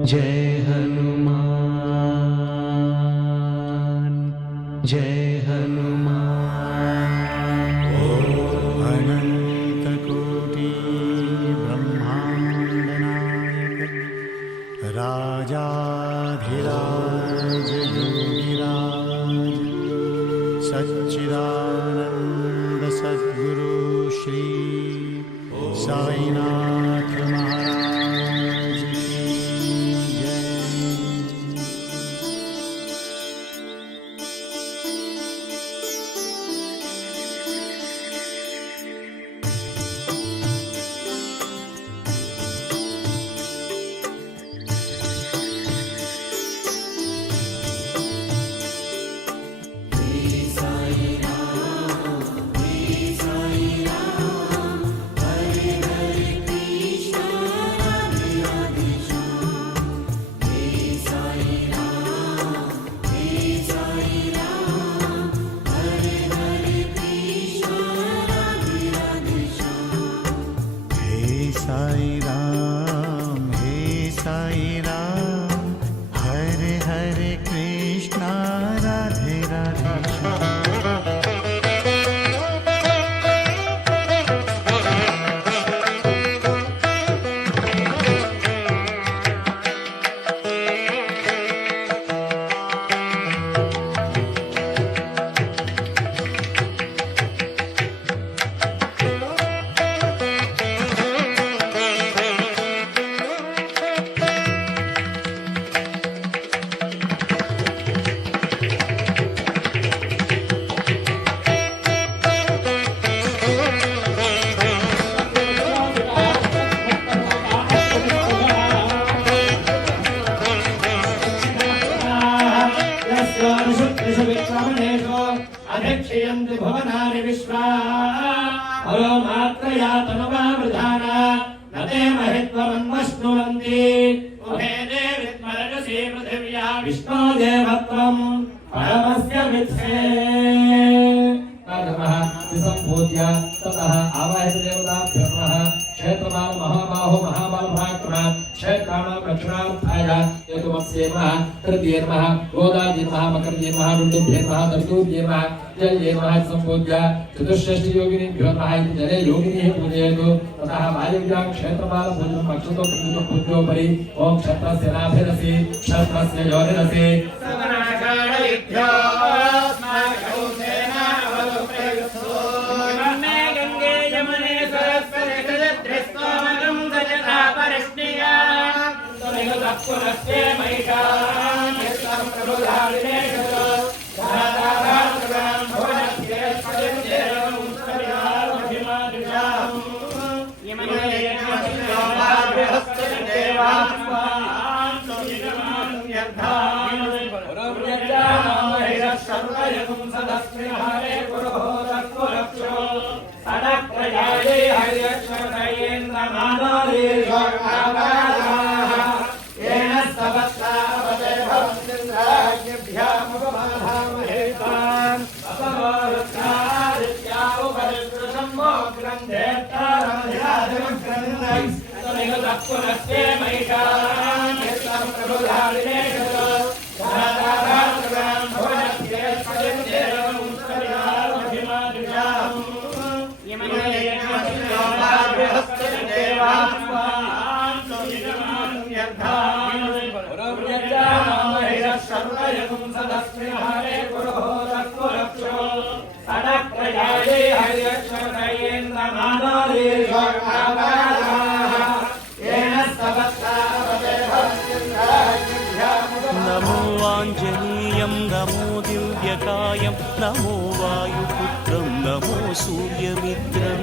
जय हनुमान जय हनुमान। अनंत कोटि ब्रह्मांड नायक राजाधिराज योगिराज सच्चिदानंद सद्गुरु श्री साईनाथ महाराज की जय। हे साई राम हरे हरे कृष्णा राधे राधे श्याम। अध्यक्षयन्ति भुवनानि विश्वा हरो मात्रया तनुवावृधाना न ते महित्वमन्वश्नुवन्ति उभे देवित्मरजसी पृथिव्या विष्णो देवत्वम् परमस्य विद्धे। सम्पूज्य ततः आवाहित देवताभ्यो नमः। क्षेत्रमाल महाबाहो महाबलपराक्रम क्षेत्राणां रक्षणार्थाय यतुमत्स्ये नमः कृत्ये नमः गोदाये नमः मकर्ये नमः डुण्डुभ्ये नमः दर्दूभ्ये नमः जल्ये नमः। सम्पूज्य चतुष्षष्टि योगिनीभ्यो नमः इति जले योगिनीः पूजयतु। ततः वायुव्यां क्षेत्रमाल पूजनं अक्षतो पूजनं पूज्योपरि ओम क्षत्रस्य नाभिरसि क्षत्रस्य योनिरसि पुनस्ते महिषान् यत्तं प्रभुधारिणेषु धातारात्रं भवनस्य स्वयं उत्तराभिमादिशाम् यमनेयज्ञाभाभ्यस्तदेवास्वान् स्वयमान्यर्थान् पुरव्यजामहिरः सर्वयगुं सदस्मिहारे पुरोहोदत्पुरक्षो सदप्रयाये हर्यश्वतयेन्द्रमानाले पुनस्ते महिषान् यत्तं प्रभुधारिणेषु धातारात्रं भवनस्य स्वयं देवं उत्तराभिमादिशाम् यमनेयज्ञाभाभ्यस्तदेवास्वान् स्वयमान्यर्थान् पुरव्यजामहिरः सर्वयगुं सदस्मिहारे पुरोहोदत्पुरक्षो सदप्रयाये हर्यश्वतयेन्द्रमानाले नमो आञ्जनेयं नमो दिव्यकायं नमो वायुपुत्रं नमो सूर्यमित्रं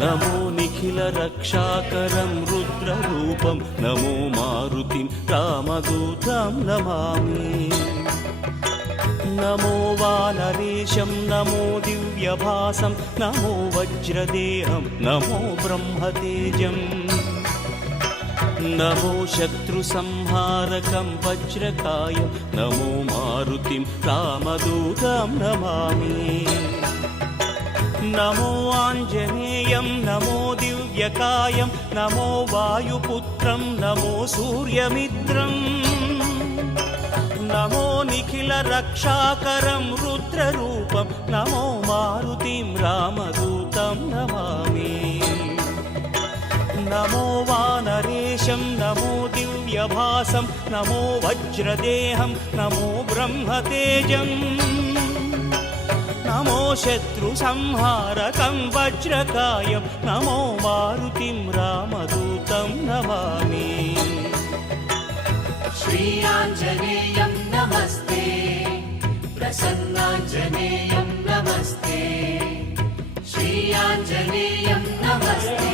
नमो निखिलरक्षाकरं रुद्ररूपं नमो मारुतिं रामदूतं नमामि। नमो वानरेशं नमो दिव्यभासं नमो वज्रदेहं नमो ब्रह्मतेजम् नमो शत्रुसंहारकं वज्रकायं नमो मारुतिं रामदूतं नमामि। नमो आञ्जनेयं नमो दिव्य दिव्यकायं नमो वायुपुत्रं नमो सूर्यमित्रम् नमो निखिलरक्षाकरं रुद्ररूपं नमो मारुतिं रामदूतं नमामि नमो वानरेशं नमो दिव्यभासं नमो वज्रदेहं नमो ब्रह्मतेजम् नमो शत्रुसंहारकं वज्रकायं नमो मारुतिं रामदूतं नमामि श्रीयाञ्जनेयं नमस्ते प्रसन्नाञ्जनेयं नमस्ते श्रीयाञ्जनेयं नमस्ते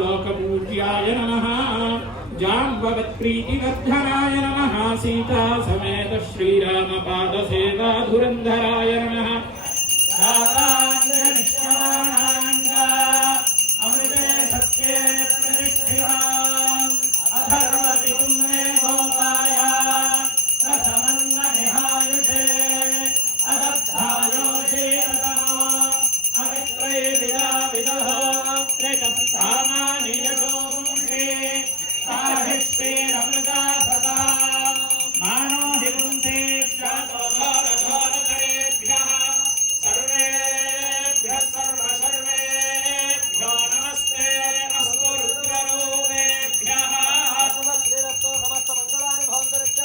लोकपूज्याय नमः जाम्बवत्प्रीतिवर्धनाय नमः सीता समेत श्रीरामपाद सेवा धुरन्धराय नमः अमृते सत्ये प्रतिष्ठिताम् अधर्मपितुं मे गोपाय रथमन्ननिहायुषे अदब्धायोषेतनो अमित्रै विदाविदः त्रिकस्तामानि यशो पुंसे साहिष्टेरमृता सदा मानो हि पुंसेभ्यः घोरघोरतरेभ्यः सर्वेभ्यः सर्वसर्वेभ्यो नमस्ते अस्तु रुद्ररूपेभ्यः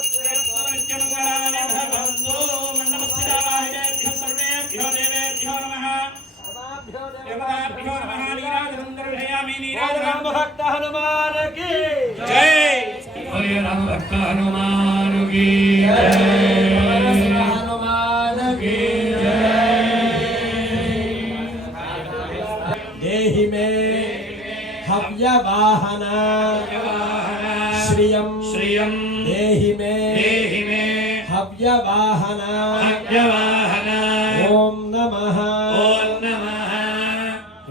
श्रीरस्तुनित्यमङ्गलानि भवन्तु मण्डपस्थितावाहिनेभ्यः सर्वेभ्यो देवेभ्यो नमः देवताभ्यो नमः नीराजनं दर्शयामि नीराजनं भक्त हनुमान की जय बोलिए राम भक्त हनुमान की जय हनुमान की देहि मे हव्यवाहन श्रियं देहि मे हव्यवाहन ओम नमः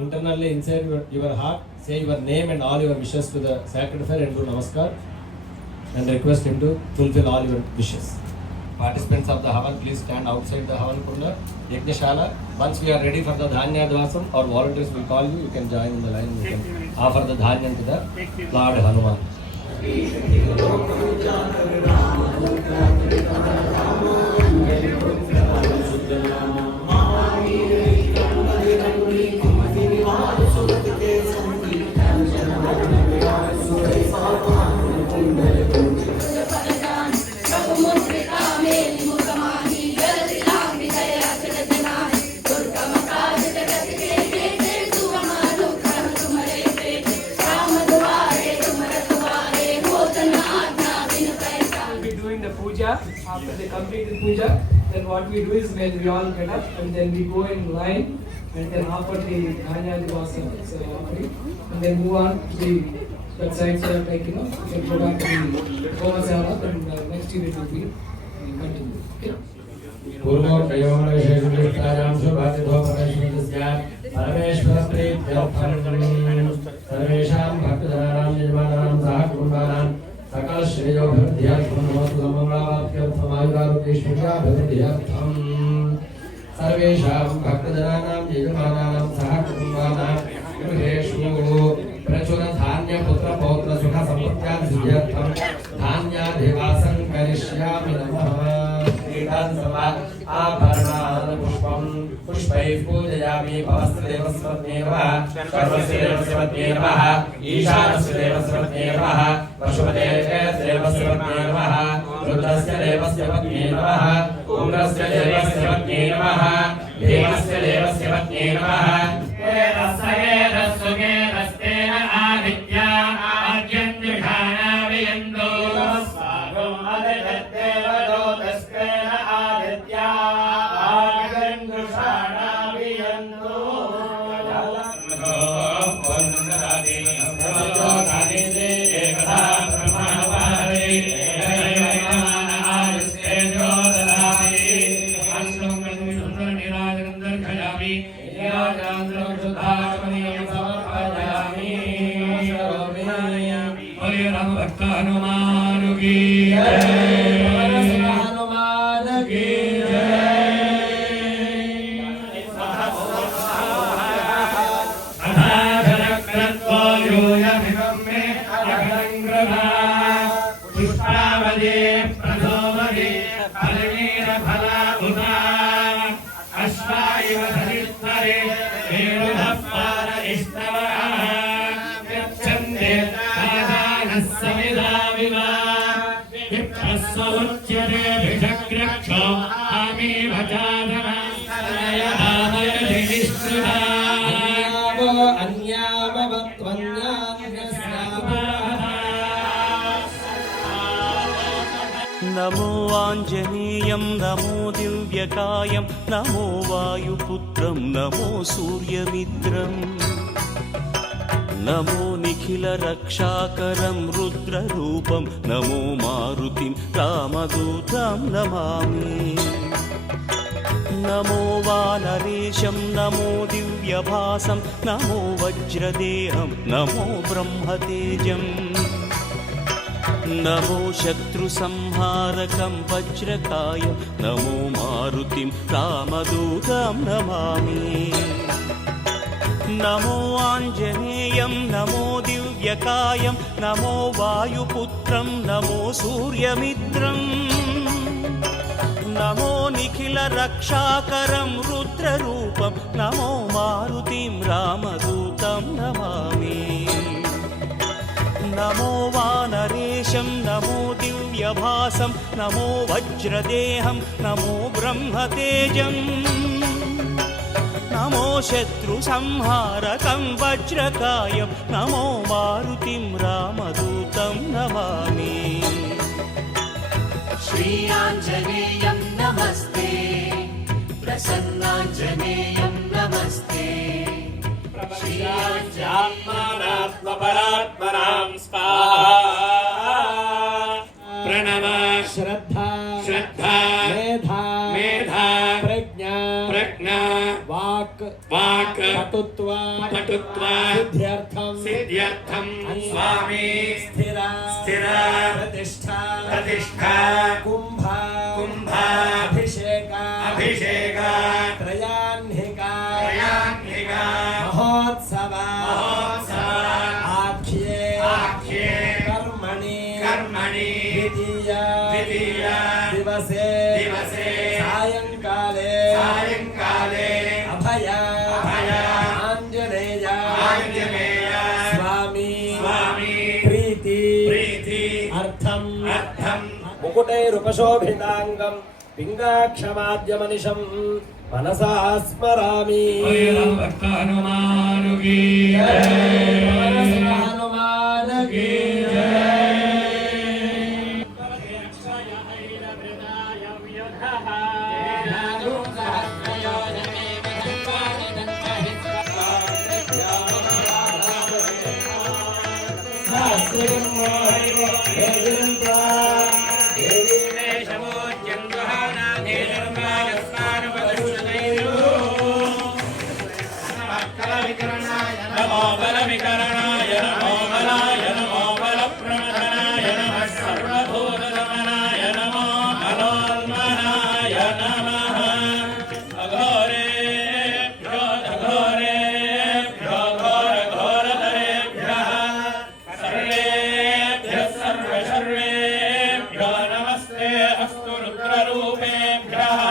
internally inside your heart say your name and all your wishes to the sacred fire and do namaskar and request him to fulfill all your wishes. Participants of the Havan, please stand outside the Havan Kunda, Yajnashala. Once we are ready for the Dhanya Dvasam, our volunteers will call you. You can join in the line. You can offer the Dhanya to the Lord Hanuman. After they complete the puja, then what we do is when we all get up and then we go in line and then offer the Dhanya Dvasam offering and then move on to the that side so that like you can go back to the Homa Seva and next year it will be continue. Okay. Purvo Prayomana Visheshurishtaram Subhadidho Parashvadasya Parameshwara Prithyatham Sarvesham Bhaktajanam Yajmanam Sahakurumanam सकल श्रेयो भवद्भ्यर्थम नमस्तु मंगलावाप्त्यर्थम आयुरारोग्यैश्वर्याभिवृद्ध्यर्थम सर्वेषां भक्तजनानां यजमानानां सह कुटुम्बानां गृहेषु प्रचुर धान्य पुत्र पौत्र सुख संपत्त्यादि सिद्ध्यर्थम धान्याधिवासं करिष्यामि नमः कीटान् आभरणान् पुष्पं पुष्पैः पूजयामि भवस्य देवस्य पत्न्येवः सर्वस्य देवस्य पत्न्येवः ईशानस्य देवस्य पत्न्येवः पशुपतेः देवस्य पत्न्येवः रुद्रस्य देवस्य पत्न्येवः उग्रस्य देवस्य पत्न्येवः भीमस्य देवस्य पत्न्येवः एरस्तेन आदित्या आद्यन्युषाणावियन्दो स्वागो अधिदत्तेव दोतस्तेन आदित्या आद्यन्युषाणावियन्दो हनुमान की जय हनुमान की నమో ఆంజనేయం నమో దివ్యకాయం నమో వాయుపుత్రం నమో సూర్యమిత్రం నమో నిఖిల రక్షాకరం రుద్రరూపం నమో మారుతిం రామదూతం నమామి నమో వానరేశం నమో దివ్యభాసం నమో వజ్రదేహం నమో బ్రహ్మతేజం నమో శత్రు సంహారకం వజ్రకాయం నమో మారుతిం రామదూతం నమామి నమో ఆంజనేయం నమో దివ్యకాయం నమో వాయుపుత్రం నమో సూర్యమిత్రం నమో నిఖిల రక్షాకరం రుద్రరూపం నమో మారుతిం రామదూతం నమామి నమో వానరేశం నమో దివ్యభాసం నమో వజ్రదేహం నమో బ్రహ్మతేజం నమో శత్రు సంహారకం వజ్రకాయం నమో మారుతిం రామదూతం నమామి श्रीराञ्जनेयं नमस्ते प्रसन्नाञ्जनेयं नमस्ते श्रीराञ्जनात्मपरात्मनां स्वाहा प्रणव श्रद्धा श्रद्धा मेधा मेधा प्रज्ञा प्रज्ञा वाक् वाक् पटुत्व सिद्ध्यर्थं स्वामी स्थिरा प्रतिष्ठा कुंभ अभिषेक त्रयाह्निका महोत्सव आख्ये कर्मणि द्वितीय दिवसे सायंकाले अभय आंजनेय स्वामी प्रीति अर्थम मुकुटैरुपशोभितांगं पिंगाक्षमाद्यमनिशं मनसा स्मरामि हनुमान की हनुमान की नमो बलविकरणाय नमो बलाय नमो बलप्रमथनाय नमः सर्वभूतदमनाय नमो मनोन्मनाय नमः अघोरेभ्यो घोरघोरतरेभ्यः सर्वेभ्यो नमस्ते अस्तु रुद्ररूपेभ्यः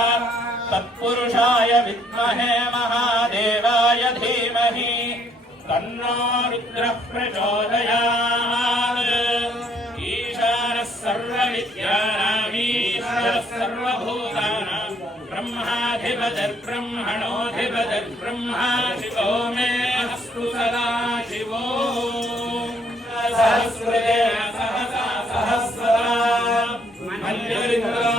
तत्पुरुषाय विद्महे महादेवाय धीमहि तन्नो रुद्रः प्रचोदयात् ईशानः सर्वविद्यानामीश्वरः सर्वभूतानां ब्रह्माधिपतिर्ब्रह्मणोऽधिपतिर्ब्रह्मा शिवो मे अस्तु सदा शिवो सहस्रेण सहसा सहस्रदा मन्युरिन्द्रो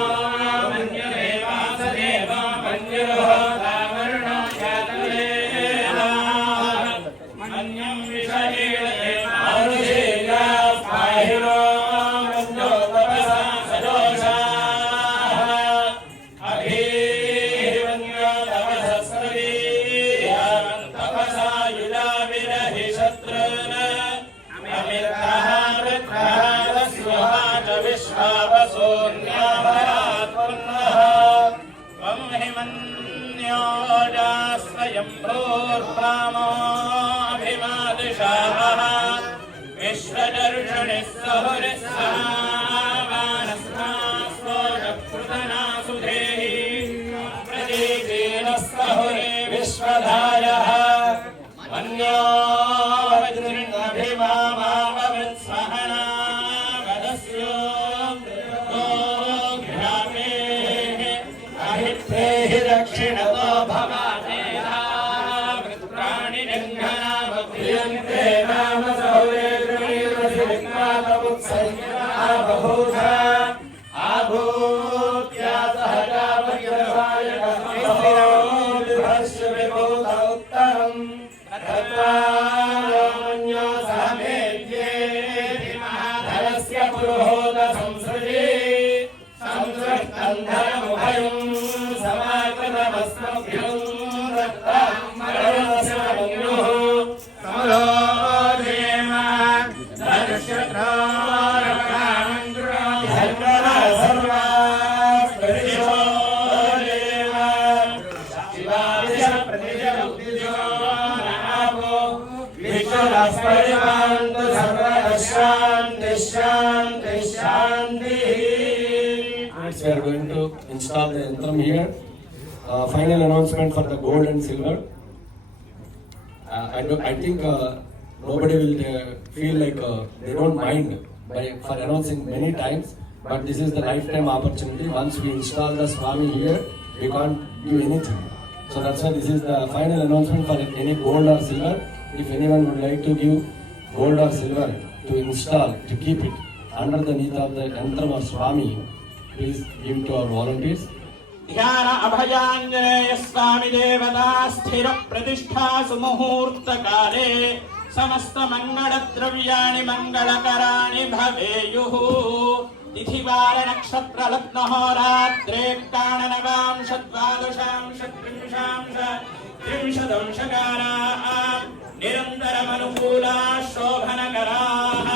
मन्युरे वासदेव मन्युरो दावर्णो यातवेदा मन्यं विषहीलते मारुषेया पाहिरो मन्यो तपसा सजोषाः अभिमन्यो तपसस्त्रीयान् तपसा युजा विरहि शत्रुन् अमित्रः वृत्रः तस्योः च विश्वावसोऽन्याभरात्मन्नः त्वं हिमन्यो स्वयंभूर्ब्राह्मोऽभिमादिशावः विश्वदर्शनिः सहुरिः सहावानस्मास्वोषकृतना सुधेहि प्रदीपेन सहुरे विश्वधायः मन्यो वज्रिणभिमामावत्सहना वदस्यो घ्रामेः अहित्ते दक्षिणतो भवानेना वृत्राणि निघ्नामक्रियन्ते नाम सौरे गृणीर्वसिलिङ्गातमुत्सर्गिणा बभूषा आभूत्या सहजापर्यसाय कस्मिंस्थिरमोऽभिभस्य विभूत उत्तरम् तत्त्वान्यो सहमेद्येति महाधरस्य पुरोहोत संसृजे संसृष्टन्धरमुभयम् समाकृतमस्मभ्यम् रक्ताम्बरस्य मन्युः समरोधेम धनुष्यत्रारकामन्त्रो सर्वास्परिशो देव शिवादिश प्रतिशमुक्तिशो नापो विश्वरास्परिमान्तु सर्वशान्तिः शान्तिः शान्तिः. We are going to install the yantram here. Final announcement for the gold and silver. I think nobody will feel like they don't mind for announcing many times, but this is the lifetime opportunity. Once we install the Swami here, we can't do anything. So that's why this is the final announcement for any gold or silver. If anyone would like to give gold or silver to install, to keep it under the neath of the yantram or Swami, please give to our volunteers. ध्यान अभयांजनेय स्वामी देवता स्थिर प्रतिष्ठा सुमुहूर्त काले समस्त मंगल द्रव्याणि मंगलकराणि भवेयुः. तिथिवार नक्षत्र लग्न रात्रे काणनवांश द्वादशांश त्रिंशांश त्रिंशदंशकाराः निरन्तरमनुकूला शोभनकराः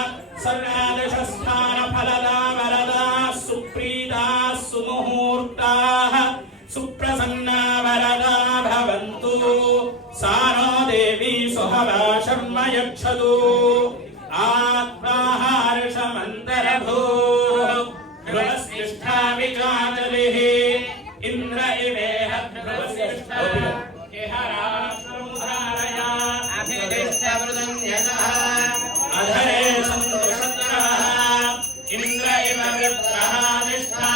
सर्वादशस्थान फलदा वरदा सुप्रीता सुमुहूर्ताः सुप्रसन्ना वरदा भवन्तु. सानो देवी सुहवा शर्म यच्छतु. आत्माहर्षमन्तरभूः ध्रुवस्तिष्ठा विचाचलिः इन्द्र इवेह ध्रुवस्तिष्ठा इह राष्ट्रमुधारया अभिदिष्टवृदन्यतः अधरे सन्तुषत्रः इन्द्र इव वृत्रः तिष्ठा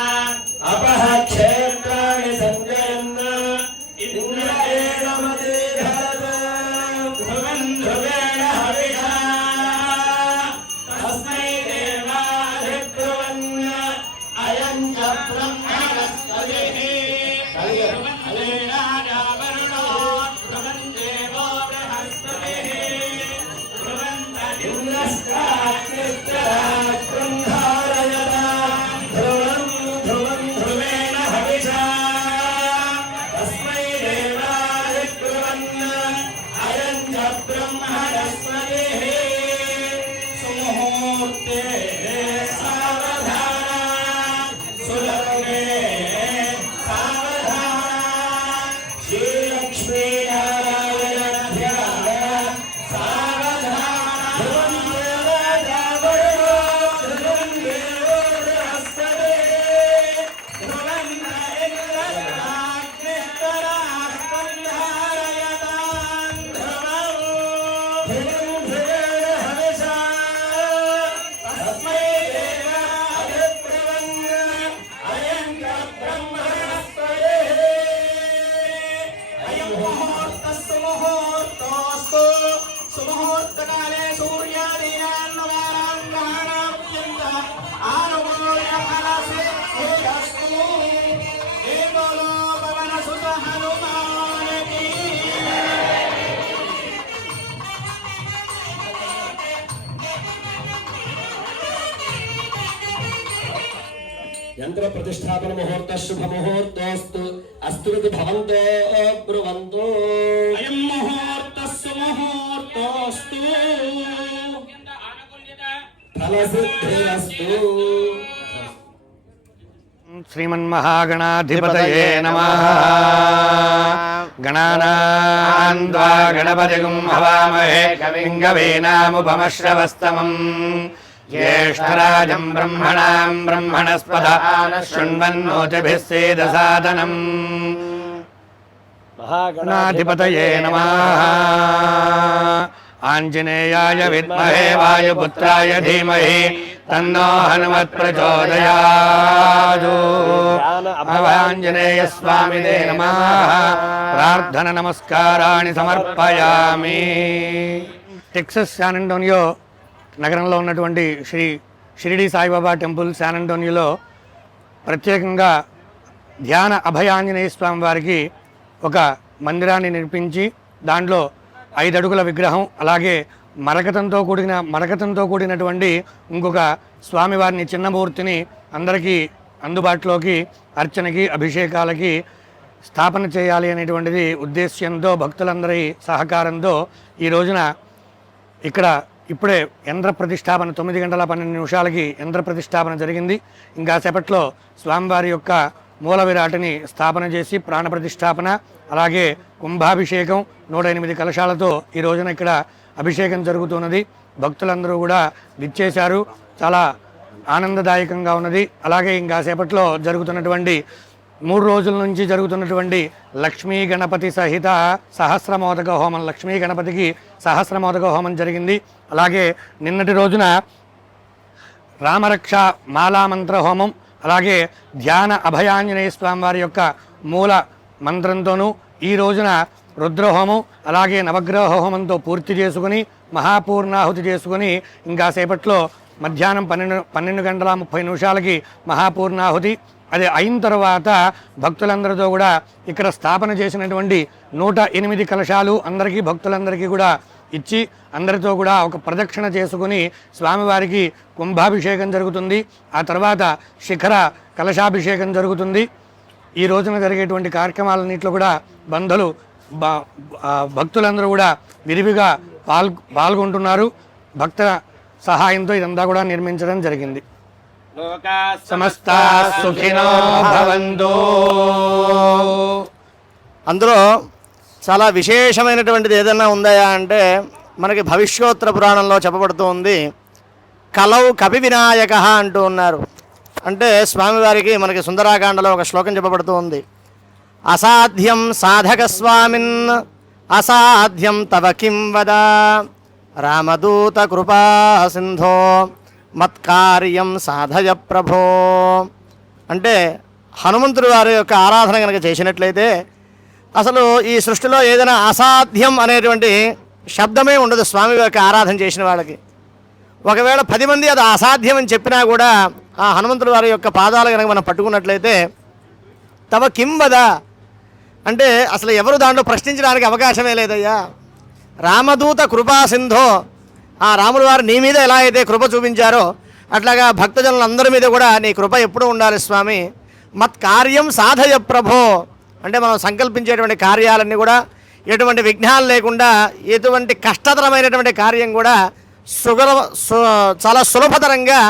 अपः क्षेत्राणि सञ्जयन् इन्द्र एवमति धरत् ध्रुवन् ध्रुवेण हविषा तस्मै देवाधिब्रुवन् अयम् च ब्रह्मणस्पतिः ध्रुवन् राजा वरुणो ध्रुवन् देवो बृहस्पतिः ध्रुवन् इन्द्रश्चाग्निश्च ब्रह्मारयता ध्रुवन् ध्रुवन् ध्रुवेण हविषा तस्मै देवाधिब्रुवन् अयम् च ब्रह्मणस्पतिः सुमुहूर्ते सावधाना सुलग्ने सावधाना श्रीलक्ष्मीनारायणाभ्याः सावधाना ध्रुवन् राजा वरुणो ध्रुवन् देवो बृहस्पतिः ध्रुवन् इन्द्रश्चाग्निस्तराः स्पन्धारयतां ध्रुवम् ध्रुवन् ध्रुवेण हविषा तस्मै देवाधिब्रुवन् अयम् च ब्रह्मणस्पतिः अयम् मुहूर्तः सुमुहूर्तोऽस्तु. सुमुहूर्तकाले सूर्यादीनान् ग्रहाणां आनुकूल्यफलसिद्धिरस्तु. हे बोलो पवनसुत हनुमान की. यंत्र प्रतिष्ठापन मुहूर्त शुभ मुहूर्तोस्तु अस्तुति भवन्तो ब्रुवन्तो अयं मुहूर्तः सुमुहूर्तोऽस्तु. फलसिद्धिरस्तु. श्रीमन्महागणाधिपतये नमः. गणानान् त्वा गणपतिगुं हवामहे कविं कवीनामुपमश्रवस्तमम्. ज्येष्ठराजं ब्रह्मणां ब्रह्मणस्पद शृण्वन्नोतिभिः सेदसादनम्. गणाधिपतये नमः. आञ्जनेयाय विद्महे वायुपुत्राय धीमहि తన్నో హనుమత్ ప్రచోదయాదు. అభయాంజనేయ స్వామినే నమః. ప్రార్థన నమస్కారాన్ని సమర్పయామి. టెక్సస్ శాన్ అంటోనియో నగరంలో ఉన్నటువంటి శ్రీ షిరిడి సాయిబాబా టెంపుల్ శాన్ అంటోనియోలో ప్రత్యేకంగా ధ్యాన అభయాంజనేయ స్వామి వారికి ఒక మందిరాన్ని నిర్మించి దాంట్లో 5 అడుగుల విగ్రహం, అలాగే మరకతంతో కూడినటువంటి ఇంకొక స్వామివారిని చిన్న మూర్తిని అందరికీ అందుబాటులోకి అర్చనకి అభిషేకాలకి స్థాపన చేయాలి అనేటువంటిది ఉద్దేశ్యంతో భక్తులందరి సహకారంతో ఈ రోజున ఇక్కడ ఇప్పుడే యంత్ర ప్రతిష్టాపన 9:12 యంత్ర ప్రతిష్టాపన జరిగింది. ఇంకా సేపట్లో స్వామివారి యొక్క మూల విరాటిని స్థాపన చేసి ప్రాణ ప్రతిష్టాపన, అలాగే కుంభాభిషేకం 108 కలశాలతో ఈ రోజున ఇక్కడ అభిషేకం జరుగుతున్నది. భక్తులందరూ కూడా విచ్చేశారు. చాలా ఆనందదాయకంగా ఉన్నది. అలాగే ఇంకా సేపట్లో జరుగుతున్నటువంటి 3 రోజుల నుంచి జరుగుతున్నటువంటి లక్ష్మీ గణపతి సహిత సహస్రమోదక హోమం, లక్ష్మీ గణపతికి సహస్రమోదక హోమం జరిగింది. అలాగే నిన్నటి రోజున రామరక్ష మాలామంత్ర హోమం, అలాగే ధ్యాన అభయాంజనేయ స్వామి వారి యొక్క మూల మంత్రంతోనూ ఈ రోజున రుద్రహోమం, అలాగే నవగ్రహ హోమంతో పూర్తి చేసుకుని మహాపూర్ణాహుతి చేసుకుని ఇంకా సేపట్లో మధ్యాహ్నం 12:30 మహాపూర్ణాహుతి. అది అయిన తర్వాత భక్తులందరితో కూడా ఇక్కడ స్థాపన చేసినటువంటి 108 కలశాలు అందరికీ భక్తులందరికీ కూడా ఇచ్చి అందరితో కూడా ఒక ప్రదక్షిణ చేసుకుని స్వామివారికి కుంభాభిషేకం జరుగుతుంది. ఆ తర్వాత శిఖర కలశాభిషేకం జరుగుతుంది. ఈ రోజున జరిగేటువంటి కార్యక్రమాలన్నింటిలో కూడా భక్తులందరూ కూడా విరివిగా పాల్గొంటున్నారు. భక్తుల సహాయంతో ఇదంతా కూడా నిర్మించడం జరిగింది. సమస్తా సుఖినో భవంతు. అందులో చాలా విశేషమైనటువంటిది ఏదైనా ఉందా అంటే మనకి భవిష్యోత్తర పురాణంలో చెప్పబడుతూ ఉంది. కలౌ కపి వినాయక అంటూ ఉన్నారు. అంటే స్వామివారికి మనకి సుందరాకాండలో ఒక శ్లోకం చెప్పబడుతూ ఉంది. అసాధ్యం సాధక స్వామిన్ అసాధ్యం తవ కిం వద రామదూత కృపా సింధో మత్కార్యం సాధయ ప్రభో. అంటే హనుమంతుడి వారి యొక్క ఆరాధన కనుక చేసినట్లయితే అసలు ఈ సృష్టిలో ఏదైనా అసాధ్యం అనేటువంటి శబ్దమే ఉండదు స్వామి యొక్క ఆరాధన చేసిన వాళ్ళకి. ఒకవేళ 10 మంది అది అసాధ్యం అని చెప్పినా కూడా ఆ హనుమంతుడి వారి యొక్క పాదాలు కనుక మనం పట్టుకున్నట్లయితే తవ కిం వద అంటే అసలు ఎవరు దాంట్లో ప్రశ్నించడానికి అవకాశమే లేదయ్యా. రామదూత కృపా సింధో, ఆ రాముడు వారు నీ మీద ఎలా అయితే కృప చూపించారో అట్లాగా భక్తజనులందరి మీద కూడా నీ కృప ఎప్పుడూ ఉండాలి స్వామి. మత్కార్యం సాధయ ప్రభో అంటే మనం సంకల్పించేటువంటి కార్యాలన్నీ కూడా ఎటువంటి విఘ్నాలు లేకుండా ఎటువంటి కష్టతరమైనటువంటి కార్యం కూడా చాలా సులభతరంగా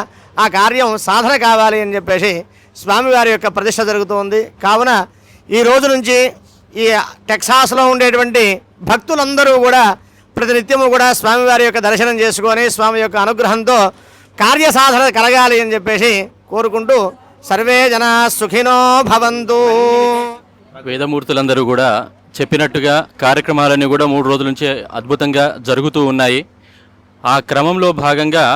ఆ కార్యం సాధన కావాలి అని చెప్పేసి స్వామివారి యొక్క ప్రతిష్ట జరుగుతుంది. కావున ఈ రోజు నుంచి ఈ టెక్సాస్లో ఉండేటువంటి భక్తులందరూ కూడా ప్రతినిత్యము కూడా స్వామివారి యొక్క దర్శనం చేసుకొని స్వామి యొక్క అనుగ్రహంతో కార్యసాధన కలగాలి అని చెప్పేసి కోరుకుంటూ సర్వే జనా సుఖినో భవంతు. వేదమూర్తులందరూ కూడా చెప్పినట్టుగా కార్యక్రమాలన్నీ కూడా 3 రోజుల నుంచి అద్భుతంగా జరుగుతూ ఉన్నాయి. ఆ క్రమంలో భాగంగా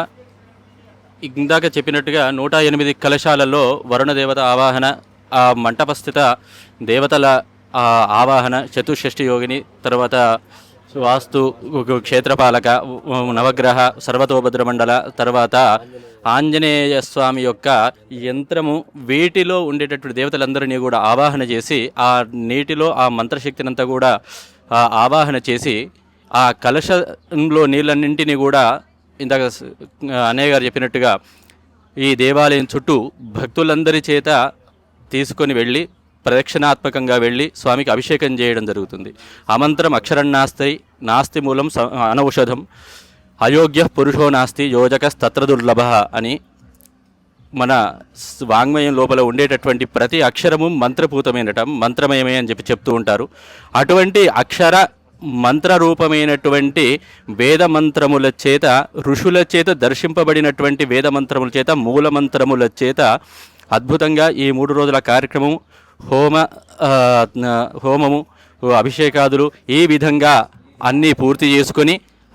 ఇందాక చెప్పినట్టుగా 108 కలశాలలో వరుణదేవత ఆవాహన, ఆ మంటపస్థిత దేవతల ఆవాహన, చతుషష్ఠి యోగిని, తర్వాత వాస్తు క్షేత్రపాలక, నవగ్రహ, సర్వతోభద్రమండల, తర్వాత ఆంజనేయ స్వామి యొక్క యంత్రము, వీటిలో ఉండేటటువంటి దేవతలందరినీ కూడా ఆవాహన చేసి ఆ నీటిలో ఆ మంత్రశక్తినంతా కూడా ఆవాహన చేసి ఆ కలశంలో నీళ్ళన్నింటినీ కూడా ఇందాక అన్నయ్య గారు చెప్పినట్టుగా ఈ దేవాలయం చుట్టూ భక్తులందరి చేత తీసుకొని వెళ్ళి ప్రదక్షిణాత్మకంగా వెళ్ళి స్వామికి అభిషేకం చేయడం జరుగుతుంది. అమంత్రం అక్షరం నాస్తి మూలం అనౌషధం అయోగ్య పురుషో నాస్తి యోజకస్తత్ర దుర్లభ అని మన వాంగ్మయం లోపల ఉండేటటువంటి ప్రతి అక్షరము మంత్రమయమే అని చెప్తూ ఉంటారు. అటువంటి అక్షర మంత్రరూపమైనటువంటి వేదమంత్రముల చేత, ఋషుల చేత దర్శింపబడినటువంటి వేదమంత్రముల చేత, మూలమంత్రముల చేత అద్భుతంగా ఈ 3 రోజుల కార్యక్రమం హోమము, అభిషేకాదులు ఈ విధంగా అన్నీ పూర్తి చేసుకొని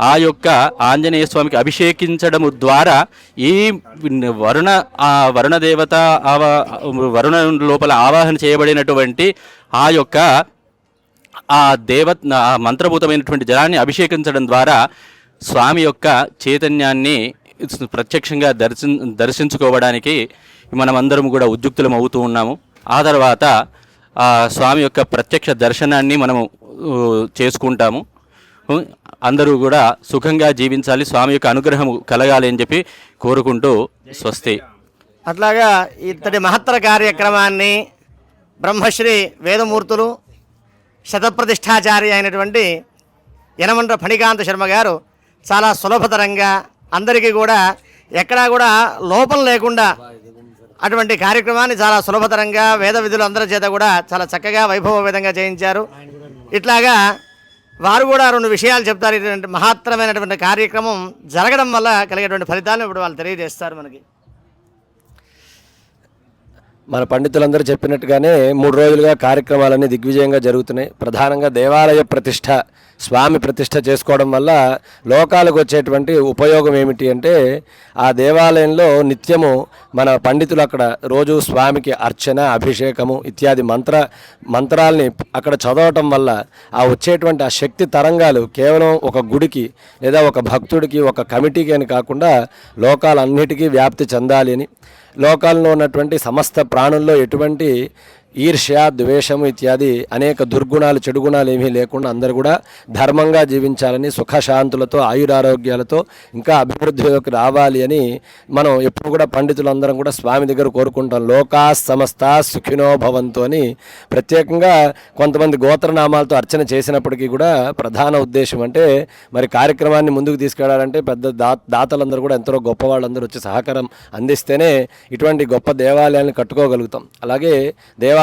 ఆ యొక్క ఆంజనేయ స్వామికి అభిషేకించడము ద్వారా ఈ వరుణ దేవత వరుణ లోపల ఆవాహన చేయబడినటువంటి ఆ యొక్క ఆ మంత్రభూతమైనటువంటి జలాన్ని అభిషేకించడం ద్వారా స్వామి యొక్క చైతన్యాన్ని ప్రత్యక్షంగా దర్శించుకోవడానికి మనమందరం కూడా ఉద్యుక్తులం అవుతూ ఉన్నాము. ఆ తర్వాత ఆ స్వామి యొక్క ప్రత్యక్ష దర్శనాన్ని మనము చేసుకుంటాము. అందరూ కూడా సుఖంగా జీవించాలి, స్వామి యొక్క అనుగ్రహం కలగాలి అని చెప్పి కోరుకుంటూ స్వస్తి. అట్లాగా ఇత్తడి మహత్తర కార్యక్రమాన్ని బ్రహ్మశ్రీ వేదమూర్తులు శతప్రతిష్టాచారి అయినటువంటి యనమండ్ర ఫణికాంత శర్మ గారు చాలా సులభతరంగా అందరికీ కూడా ఎక్కడా కూడా లోపం లేకుండా అటువంటి కార్యక్రమాన్ని చాలా సులభతరంగా వేద విధులు అందరి చేత కూడా చాలా చక్కగా వైభవవేదంగా చేయించారు. ఇట్లాగా వారు కూడా 2 విషయాలు చెప్తారు. ఇటువంటి మహత్తరమైనటువంటి కార్యక్రమం జరగడం వల్ల కలిగేటువంటి ఫలితాలను ఇప్పుడు వాళ్ళు తెలియజేస్తారు మనకి. మన పండితులందరూ చెప్పినట్టుగానే 3 రోజులుగా కార్యక్రమాలన్నీ దిగ్విజయంగా జరుగుతున్నాయి. ప్రధానంగా దేవాలయ ప్రతిష్ట, స్వామి ప్రతిష్ట చేసుకోవడం వల్ల లోకాలకు వచ్చేటువంటి ఉపయోగం ఏమిటి అంటే, ఆ దేవాలయంలో నిత్యము మన పండితులు అక్కడ రోజు స్వామికి అర్చన, అభిషేకము ఇత్యాది మంత్రాల్ని అక్కడ చదవటం వల్ల ఆ వచ్చేటువంటి ఆ శక్తి తరంగాలు కేవలం ఒక గుడికి లేదా ఒక భక్తుడికి, ఒక కమిటీకి అని కాకుండా లోకాలన్నిటికీ వ్యాప్తి చెందాలి అని, లోకాల్లో ఉన్నటువంటి సమస్త ప్రాణుల్లో ఎటువంటి ఈర్ష్య, ద్వేషము ఇత్యాది అనేక దుర్గుణాలు, చెడు గుణాలు ఏమీ లేకుండా అందరూ కూడా ధర్మంగా జీవించాలని, సుఖశాంతులతో, ఆయురారోగ్యాలతో ఇంకా అభివృద్ధిలోకి రావాలి అని మనం ఎప్పుడు కూడా పండితులందరం కూడా స్వామి దగ్గర కోరుకుంటాం. లోకా సమస్త సుఖినో భవంతు అని ప్రత్యేకంగా కొంతమంది గోత్రనామాలతో అర్చన చేసినప్పటికీ కూడా ప్రధాన ఉద్దేశం అంటే మరి కార్యక్రమాన్ని ముందుకు తీసుకెళ్లాలంటే పెద్ద దాతలందరూ కూడా ఎంతో గొప్ప వాళ్ళందరూ వచ్చి సహకారం అందిస్తేనే ఇటువంటి గొప్ప దేవాలయాన్ని కట్టుకోగలుగుతాం. అలాగే దేవాలయ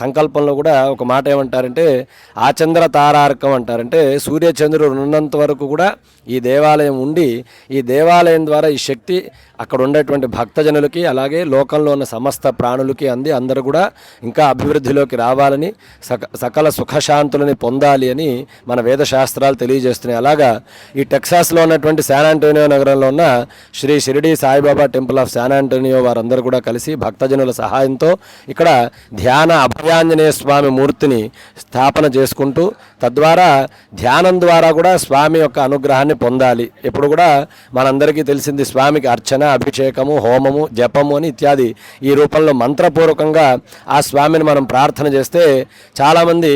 సంకల్పంలో కూడా ఒక మాట ఏమంటారంటే ఆచంద్ర తారార్కం అంటారంటే సూర్యచంద్రుడు ఉన్నంత వరకు కూడా ఈ దేవాలయం ఉండి ఈ దేవాలయం ద్వారా ఈ శక్తి అక్కడ ఉండేటువంటి భక్తజనులకి అలాగే లోకంలో ఉన్న సమస్త ప్రాణులకి అంది అందరూ కూడా ఇంకా అభివృద్ధిలోకి రావాలని, సకల సుఖశాంతులని పొందాలి అని మన వేదశాస్త్రాలు తెలియజేస్తున్నాయి. అలాగా ఈ టెక్సాస్లో ఉన్నటువంటి శాన్ ఆంటోనియో నగరంలో ఉన్న Shri Shirdi Saibaba temple of San Antonio వారందరూ కూడా కలిసి భక్తజనుల సహాయంతో ఇక్కడ ధ్యాన అభయాంజనేయ స్వామి మూర్తిని స్థాపన చేసుకుంటూ తద్వారా ధ్యానం ద్వారా కూడా స్వామి యొక్క అనుగ్రహాన్ని పొందాలి. ఎప్పుడు కూడా మనందరికీ తెలిసింది స్వామికి అర్చన, అభిషేకము, హోమము, జపము అని ఇత్యాది ఈ రూపంలో మంత్రపూర్వకంగా ఆ స్వామిని మనం ప్రార్థన చేస్తే చాలామంది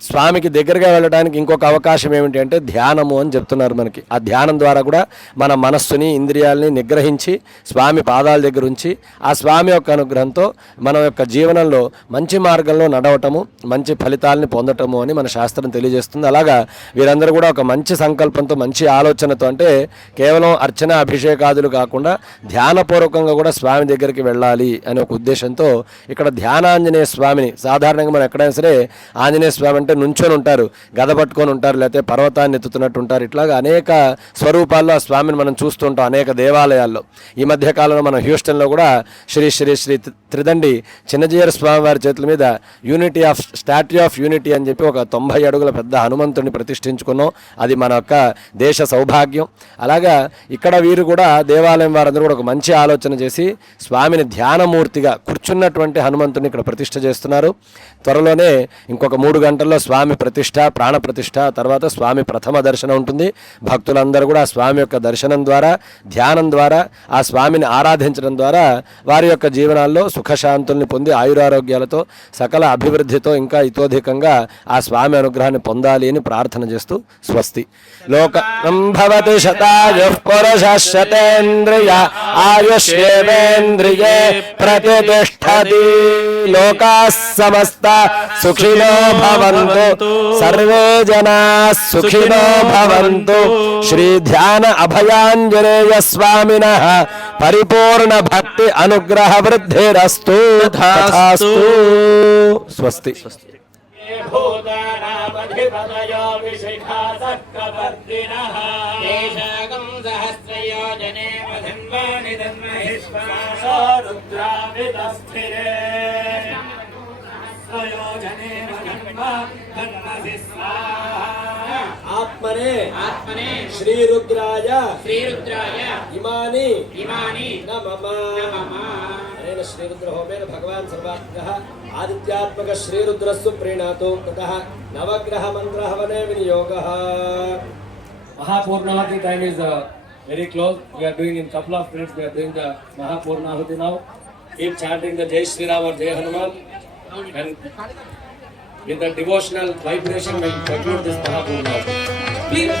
స్వామికి దగ్గరగా వెళ్ళడానికి ఇంకొక అవకాశం ఏమిటి అంటే ధ్యానము అని చెప్తున్నారు మనకి. ఆ ధ్యానం ద్వారా కూడా మన మనస్సుని, ఇంద్రియాలని నిగ్రహించి స్వామి పాదాల దగ్గర ఉంచి ఆ స్వామి యొక్క అనుగ్రహంతో మన యొక్క జీవనంలో మంచి మార్గంలో నడవటము, మంచి ఫలితాలని పొందటము అని మన శాస్త్రం తెలియజేస్తుంది. అలాగా వీరందరూ కూడా ఒక మంచి సంకల్పంతో, మంచి ఆలోచనతో, అంటే కేవలం అర్చన, అభిషేకాదులు కాకుండా ధ్యానపూర్వకంగా కూడా స్వామి దగ్గరికి వెళ్ళాలి అనే ఒక ఉద్దేశంతో ఇక్కడ ధ్యానాంజనేయ స్వామిని, సాధారణంగా మనం ఎక్కడైనా సరే ఆంజనేయ స్వామి అంటే నుంచొని ఉంటారు, గద పట్టుకొని ఉంటారు, లేకపోతే పర్వతాన్ని ఎత్తుతున్నట్టు ఉంటారు. ఇట్లాగా అనేక స్వరూపాల్లో ఆ స్వామిని మనం చూస్తుంటాం అనేక దేవాలయాల్లో. ఈ మధ్యకాలంలో మనం హ్యూస్టన్లో కూడా శ్రీ శ్రీ శ్రీ త్రిదండి చిన్నజీయర స్వామి వారి చేతుల మీద స్టాట్యూ ఆఫ్ యూనిటీ అని చెప్పి ఒక 90 అడుగుల పెద్ద హనుమంతుడిని ప్రతిష్ఠించుకున్నాం. అది మన యొక్క దేశ సౌభాగ్యం. అలాగా ఇక్కడ వీరు కూడా దేవాలయం వారందరూ కూడా ఒక మంచి ఆలోచన చేసి స్వామిని ధ్యానమూర్తిగా కూర్చున్నటువంటి హనుమంతుడిని ఇక్కడ ప్రతిష్ఠ చేస్తున్నారు. త్వరలోనే ఇంకొక 3 గంటల్లో స్వామి ప్రతిష్ఠ, ప్రాణ ప్రతిష్ఠ, తర్వాత స్వామి ప్రథమ దర్శనం ఉంటుంది. భక్తులందరూ కూడా స్వామి యొక్క దర్శనం ద్వారా, ధ్యానం ద్వారా, ఆ స్వామిని ఆరాధించడం ద్వారా వారి యొక్క జీవనాల్లో సుఖశాంతుల్ని పొంది ఆయురారోగ్యాలతో, సకల అభివృద్ధితో ఇంకా ఇతోధికంగా ఆ స్వామి అనుగ్రహాన్ని పొందాలి అని ప్రార్థన చేస్తూ స్వస్తి. లోకం భవతి శతాయుః పురుషః శతేంద్రియ ఆయుష్యేవేంద్రియే ప్రతిష్ఠతి. లోకాః సమస్త సుఖినో భవంతు, సర్వే జనాః సుఖినో భవంతు. శ్రీ ధ్యాన అభయాంజనేయ స్వామినః పరిపూర్ణ భక్తి అనుగ్రహ వృద్ధిరస్తు. తథాస్తు. స్వస్తి. భూతానామధిపతయో విశిఖాసక్రవర్తినః ఏషాగం సహస్రయోజనే వధన్వాని తన్మహిష్మాసో రుద్రావితస్థిరే సహస్రయోజనే వధన్వా తన్మసి స్వాహా ఆత్మనే ఆత్మనే శ్రీరుద్రాయ శ్రీరుద్రాయ ఇమాని ఇమాని నమః నమః అనేన శ్రీరుద్ర హోమేన భగవాన్ సర్వాత్మకః ఆదిత్యాత్మక శ్రీరుద్రస్సు ప్రీణాతు తతః నవగ్రహ మంత్ర హవనే వినియోగః. Mahapurnahuti time is very close. We are doing in couple of minutes. We are doing the Mahapurnahuti now. Keep chanting the Jai Shri Ram or Jai Hanuman, and with the devotional vibration, we will conclude this Mahapurnahuti. Please.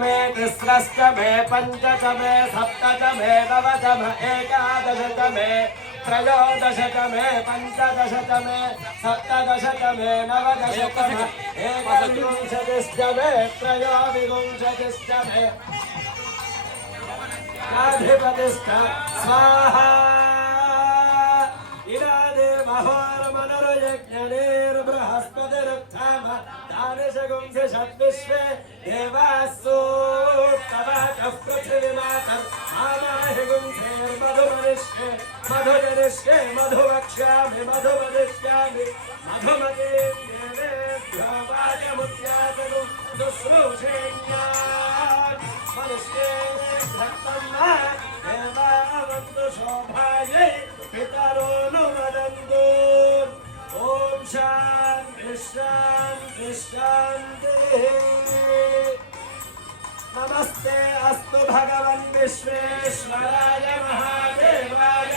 मे तिस्रश्च मे पञ्च च मे सप्त च मे नव च मे एकादश च मे त्रयोदश च मे पञ्चदश च मे सप्तदश च मे नवदश च मे एकविंशतिश्च मे त्रयोविंशतिश्च मे अधिपतिश्च स्वाहा इदानीं महोर्मनोर्यज्ञनिर्बृहस्पतिरुत्थाम दानिशगुंसि षड्विश्वे देवासु तवाचः पृथिवीमातर् आमाहि गुंसेर्मधुमनिष्ये मधुजनिष्ये मधुवक्ष्यामि मधुवदिष्यामि मधुमतीं देवेभ्यो वायमुद्यातनु शुश्रूषेण्यात् मनुष्ये भक्तम्मा देवावन्तु शोभायै पितरो नु वदन्तु ॐ शान्ति शान्ति शान्तिः। नमस्ते अस्तु भगवन् विश्वेश्वराय महादेवाय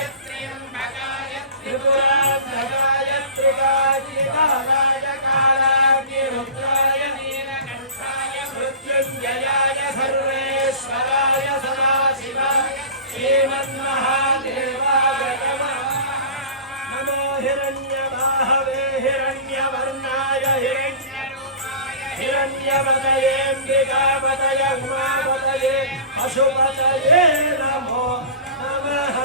त्रिपुरान्तकाय त्रिकाग्निकालाय कालाग्निरुद्राय नीलकण्ठाय मृत्युञ्जयाय सर्वेश्वराय सदाशिवाय श्रीमन्महादेवाय नमः। नमो हिरण्यबाहवे हिरण्यवर्णाय हिरण्यपतयेऽम्बिकापतये उमापतये पशुपतये नमो नमः।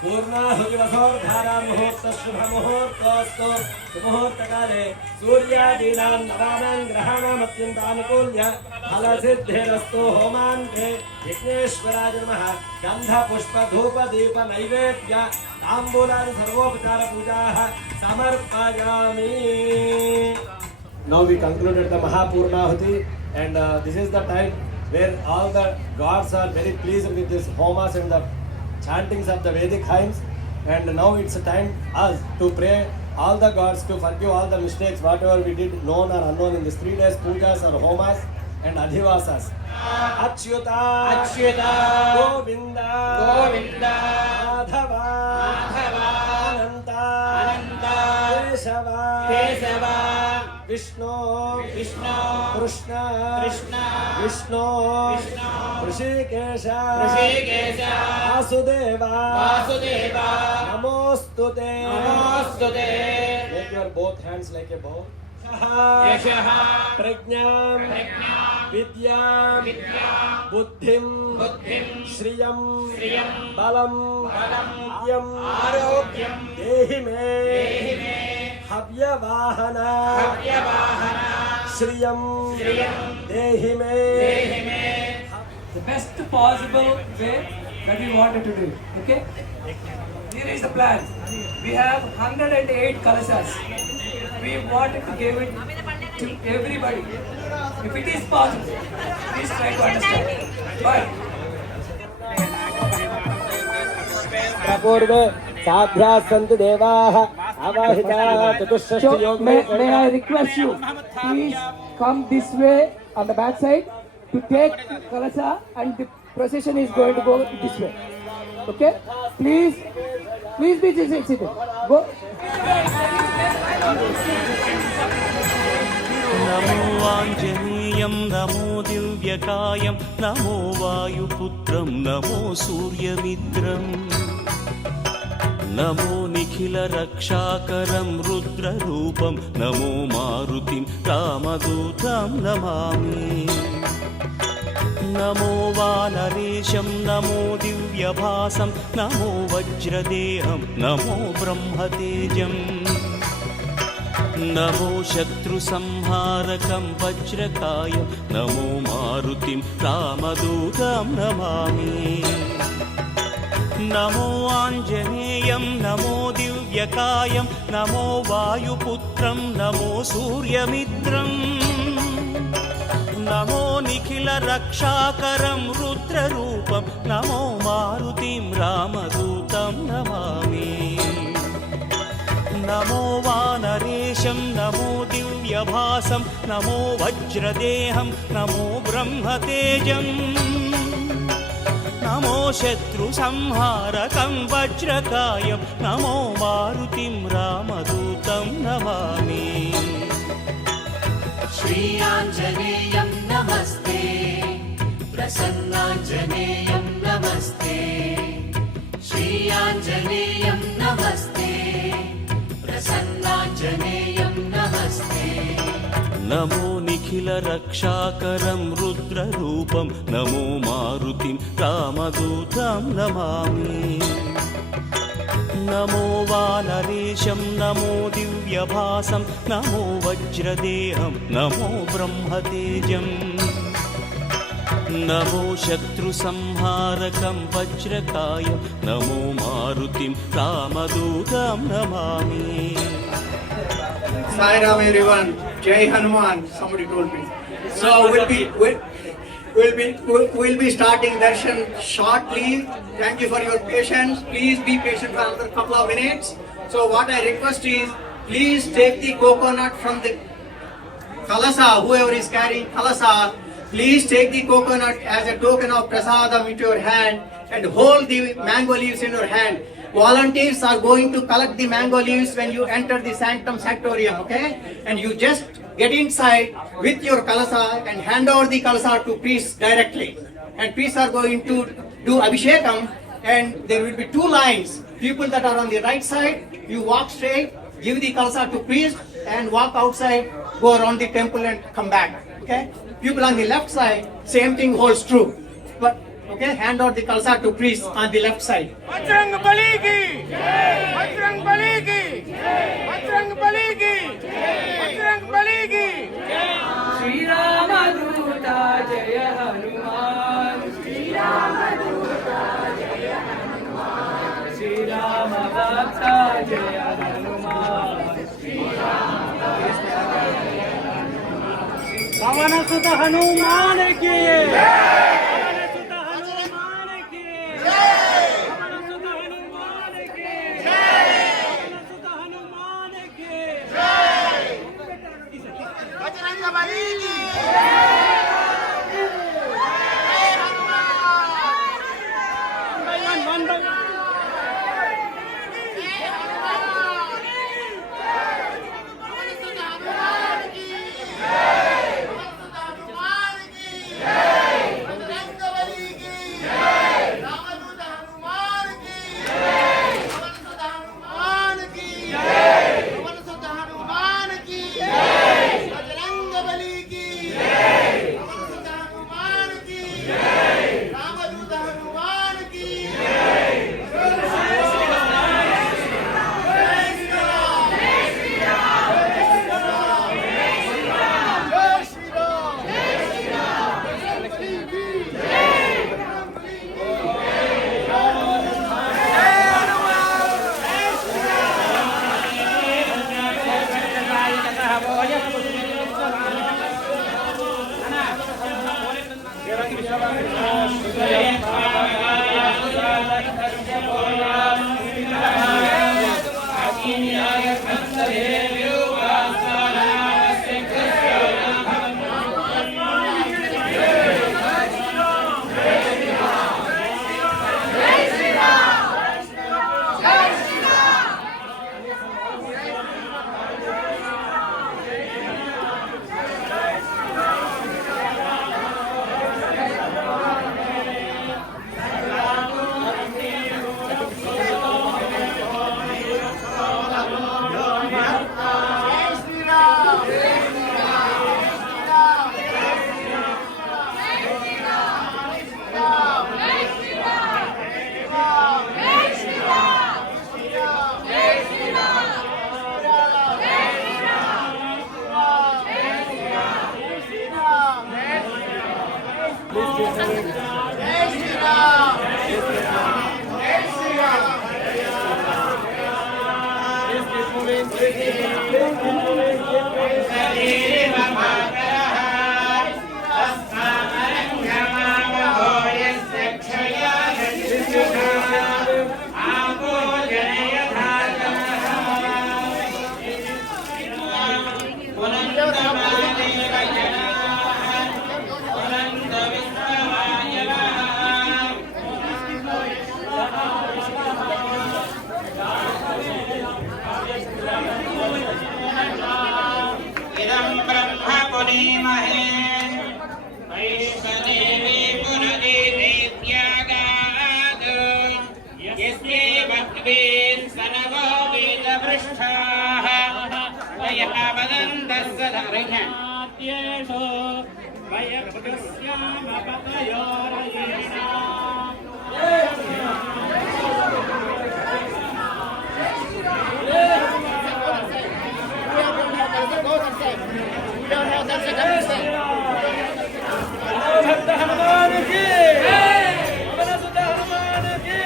पूर्णाहुतिवसोर्धारा मुहूर्त शुभ मुहूर्तोऽस्तु सुमुहूर्तकाले सूर्यादीनां नवानां ग्रहाणाम् अत्यन्तानुकूल्य फलसिद्धिरस्तु। होमान्ते विघ्नेश्वराय नमः। गन्ध पुष्प धूप दीप नैवेद्य ताम्बूलादि सर्वोपचार पूजाः समर्पयामि। Now we concluded the Mahapurnahuti, and this is the time where all the gods are very pleased with this homas and the chantings of the Vedic hymns, and now it's a time us to pray all the gods to forgive all the mistakes whatever we did known or unknown in these 3 days pujas or homas and adhivasas. Achyuta Achyuta Govinda Govinda Madhava Madhava Ananta Ananta Kesava Kesava Vishnu Vishnu Krishna Krishna Vishnu Vishnu Rishikesha Rishikesha Vasudeva Vasudeva Namostute Namostute. Make your both hands like a bow. Yashaha Prajnam Vidyam Buddhim Shriyam Balam Arogyam Dehi me Havyavahana Shriyam Dehi me. The best possible way that we wanted to do. Okay? Here is the plan. We have 108 kalashas. We wanted to give it to everybody. If it is possible, please try to understand. But प्रपूर्वे साभ्याः सन्तु देवाः आवाहिताः चतुष्षष्टि so, योग may I request you, please come this way on the back side to take kalasha, and the procession is going to go this way. Okay? Please be seated. Go. नमो आञ्जनेयं नमो दिव्यकायं नमो वायुपुत्रं नमो सूर्यमित्रम् नमो निखिलरक्षाकरं रुद्ररूपं नमो मारुतिं रामदूतं नमामि नमो वानरेशं नमो दिव्यभासं नमो वज्रदेहं नमो ब्रह्मतेजम् नमो शत्रुसंहारकं वज्रकायं नमो मारुतिं रामदूतं नमामि नमो आञ्जनेयं नमो दिव्यकायं नमो वायुपुत्रं नमो सूर्यमित्रम् नमो निखिलरक्षाकरं रुद्ररूपं नमो मारुतिं रामदूतं नमामि नमो वानरेशं नमो दिव्यभासं नमो वज्रदेहं नमो ब्रह्मतेजम् नमो शत्रुसंहारकं वज्रकायं नमो मारुतिं रामदूतं नमामि श्रीयाञ्जनेयं नमस्ते प्रसन्नाञ्जनेयं नमस्ते श्रीयाञ्जनेयं नमस्ते प्रसन्नाञ्जनेयं नमस्ते नमो निखिलरक्षाकरं रुद्ररूपं नमो मारुतिं रामदूतं नमामि नमो वानरेशं नमो दिव्यभासं नमो वज्रदेहं नमो ब्रह्मतेजम् नमो शत्रुसंहारकं वज्रकायं नमो मारुतिं रामदूतं Namami Sai Ram everyone, Jai Hanuman, somebody told me. So we'll be starting darshan shortly. Thank you for your patience. Please be patient for another couple of minutes. So what I request is, please take the coconut from the kalasa, whoever is carrying kalasa, please take the coconut as a token of prasadam into your hand and hold the mango leaves in your hand. Volunteers are going to collect the mango leaves when you enter the sanctum sanctorium, okay? And you just get inside with your kalasa and hand over the kalasa to priests directly. And priests are going to do abhishekam, and there will be two lines. People that are on the right side, you walk straight, give the kalasa to priest, and walk outside, go around the temple and come back, okay? People on the left side, same thing holds true. But okay, hand out the kalsa to priest on the left side. Bajrang Bali की बजरंग बली की बजरंग बली की बजरंग बली की श्री राम दूता जय हनुमान श्री राम दूता जय हनुमान श्री राम भक्त जय हनुमान श्री राम पवन सुत हनुमान की नाद्येषु वयस्यामपतयोरयेण भक्त हनुमान की पवन सुत हनुमान की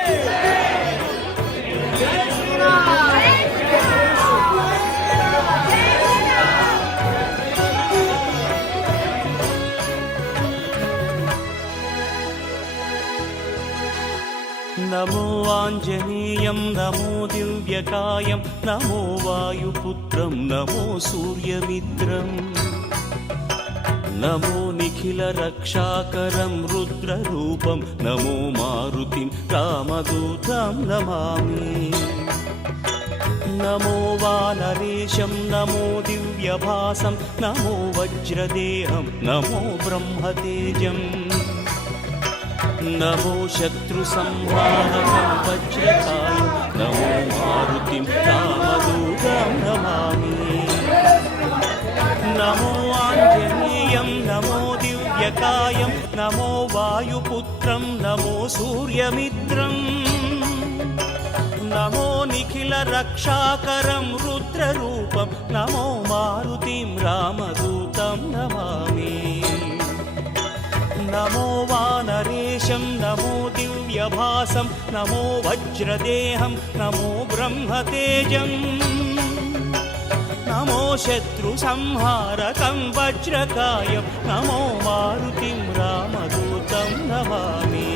नमो आञ्जनेयं नमो दिव्यकायं नमो वायुपुत्रं नमो सूर्यमित्रम् नमो निखिलरक्षाकरं रुद्ररूपं नमो मारुतिं रामदूतं नमामि नमो वानरेशं नमो दिव्यभासं नमो वज्रदेहं नमो ब्रह्मतेजम् नमो शत्रुसंहारकं वज्रकायं नमो मारुतिं रामदूतं नमामि नमो आञ्जनेयं नमो दिव्यकायं नमो वायुपुत्रं नमो सूर्यमित्रम् नमो निखिलरक्षाकरं रुद्ररूपं नमो मारुतिं रामदूतं नमामि नमो वानरेशं नमो दिव्यभासं नमो वज्रदेहं नमो ब्रह्मतेजम् नमो शत्रुसंहारकं वज्रकायं नमो मारुतिं रामदूतं नमामि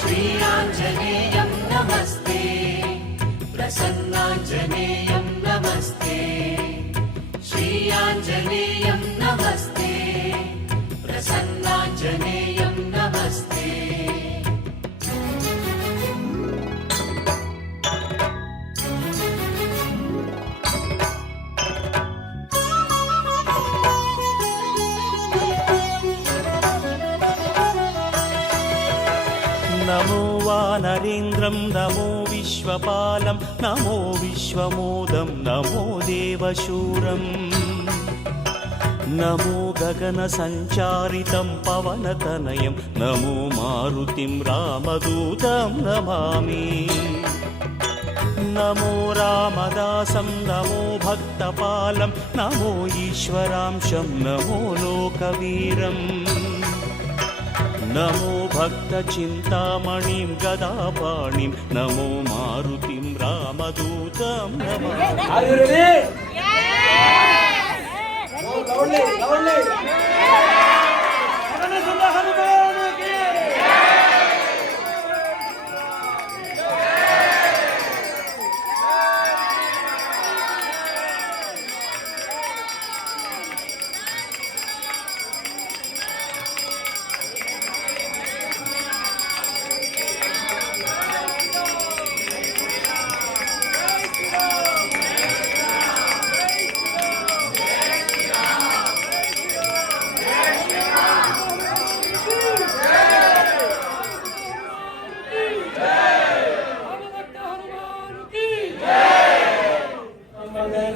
श्रीराञ्जनेयं नमस्ते प्रसन्नाञ्जनेयं नमस्ते श्रीराञ्जनेयं नमस्ते प्रसन्नाञ्जनेयं नमस्ते नमो वानरेन्द्रं नमो विश्वपालं नमो विश्वमोदं नमो देवशूरम् नमो गगनसञ्चारितं पवनतनयं नमो मारुतिं रामदूतं नमामि नमो रामदासं नमो भक्तपालं नमो ईश्वरांशं नमो लोकवीरम् नमो भक्तचिन्तामणिं गदापाणिं नमो मारुतिं रामदूतं Namami Are you ready? Loudly, loudly. पवन सुत हनुमान की